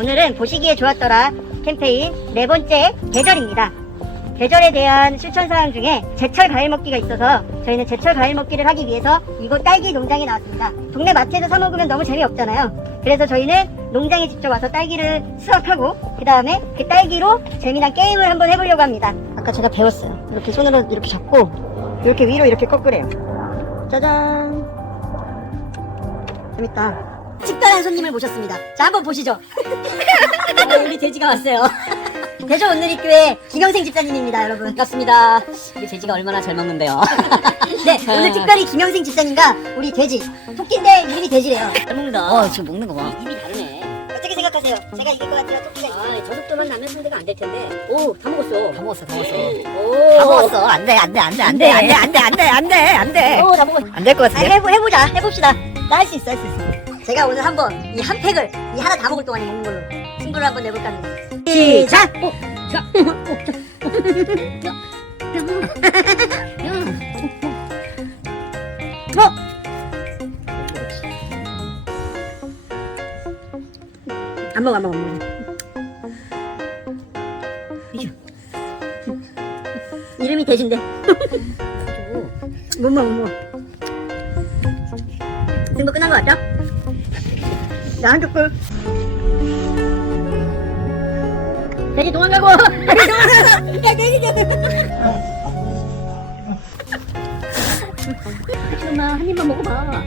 오늘은 보시기에 좋았더라 캠페인 네 번째 계절입니다. 계절에 대한 실천 사항 중에 제철 과일 먹기가 있어서 저희는 제철 과일 먹기를 하기 위해서 이곳 딸기 농장에 나왔습니다. 동네 마트에서 사 먹으면 너무 재미없잖아요. 그래서 저희는 농장에 직접 와서 딸기를 수확하고 그 다음에 그 딸기로 재미난 게임을 한번 해보려고 합니다. 아까 제가 배웠어요. 이렇게 손으로 이렇게 잡고 이렇게 위로 이렇게 꺾으래요. 짜잔. 재밌다. 특별한 손님을 모셨습니다. 자, 한번 보시죠. 어, 우리 돼지가 왔어요. 대전 온누리교회 김영생 집사님입니다, 여러분. 반갑습니다. 우리 돼지가 얼마나 잘 먹는데요. 네, 오늘 특별히 김영생 집사님과 우리 돼지, 토끼인데 이름이 돼지래요. 잘 먹는다. 어, 지금 먹는 거 봐. 입이 다르네. 어떻게 생각하세요? 제가 이길 것 같아요, 토끼가 아, 저 속도만 나면 상대가 안 될 텐데. 오, 다 먹었어. 다 먹었어, 다 먹었어. 오, 다 먹었어. 안 돼, 안 돼, 안 돼, 안 돼, 안 돼, 안 돼, 안 돼, 안 돼, 안 돼. 오, 다 먹었어. 안 될 것. 아, 같은데. 해보, 해보자, 해봅시다. 나 할 수 있어, 할 수 있어. 제가 오늘 한번 이 한 팩을 이 하나 다 먹을 동안에 먹는 걸로 승부를 한번 내볼까 합니다. 시작! 오, 자, 어? 안 먹어, 안 먹어, 안 먹어. 이름이 돼지인데. 못 먹어, 못 먹어. 승부 끝난 거 같죠? 나한 조금. 돼지 도망가고! 돼지 도망가고! 야, 돼지, 돼지! 지금만 한 입만 먹어봐.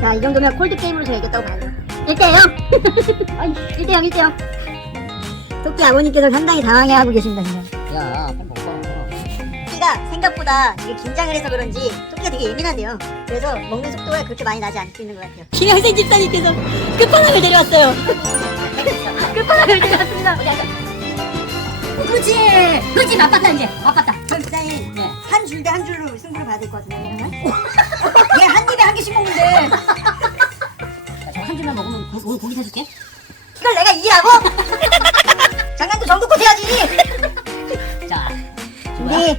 자, 이 정도면 콜드 게임으로 제가 이겼다고 봐요. 1대0! 아이, 1대0, 1대0. 토끼 아버님께서 상당히 당황해하고 계십니다, 지금. 야, 빨리 먹어. 토끼가 생각보다 이게 긴장을 해서 그런지 토끼가 되게 예민하대요. 그래서 먹는 속도가 그렇게 많이 나지 않고 있는 것 같아요. 김영생 집사님께서 끝판왕을 데려왔어요. 끝판왕을 데려왔습니다. 그렇지. 그렇지, 맛봤다, 이제. 맛봤다. 전 집사님, 네. 한 줄 대 한 줄로 승부를 봐야 될 것 같은데. 얘 한 입에 한 개씩 먹는데. 저한 줄만 먹으면 고, 오늘 고기 사줄게. 이걸 내가 이기라고? 장난도 정도껏 해야지. 자, 준비,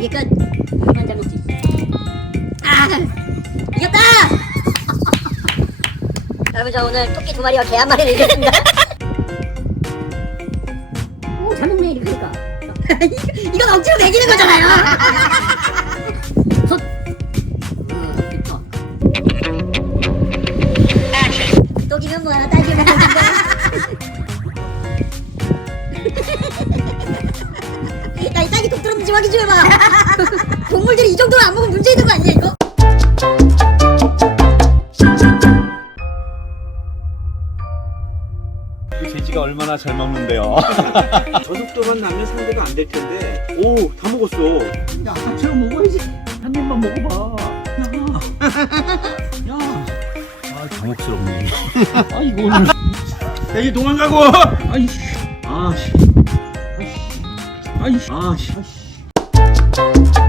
아, 여기 끝. 그만 잘 먹지. 아! 이겼다! 여러분, 저 오늘 토끼 두 마리와 개 한 마리를 이겼습니다. 오, 잘 먹네, 이렇게 하니까. 이건 억지로 매기는 거잖아요! 확인 좀 해봐. 동물들이 이 정도로 안 먹으면 문제 있는 거 아니야, 이거? 이 돼지가 얼마나 잘 먹는데요. 저 속도만 나면 상대가 안 될 텐데 오 다 먹었어 야, 같이랑 먹어야지. 한 입만 먹어봐. 야. 야. 아, 당혹스럽네. 아, 이거 오늘. 돼지 도망가고 아이씨. 아씨 아이씨. 아씨 Bye.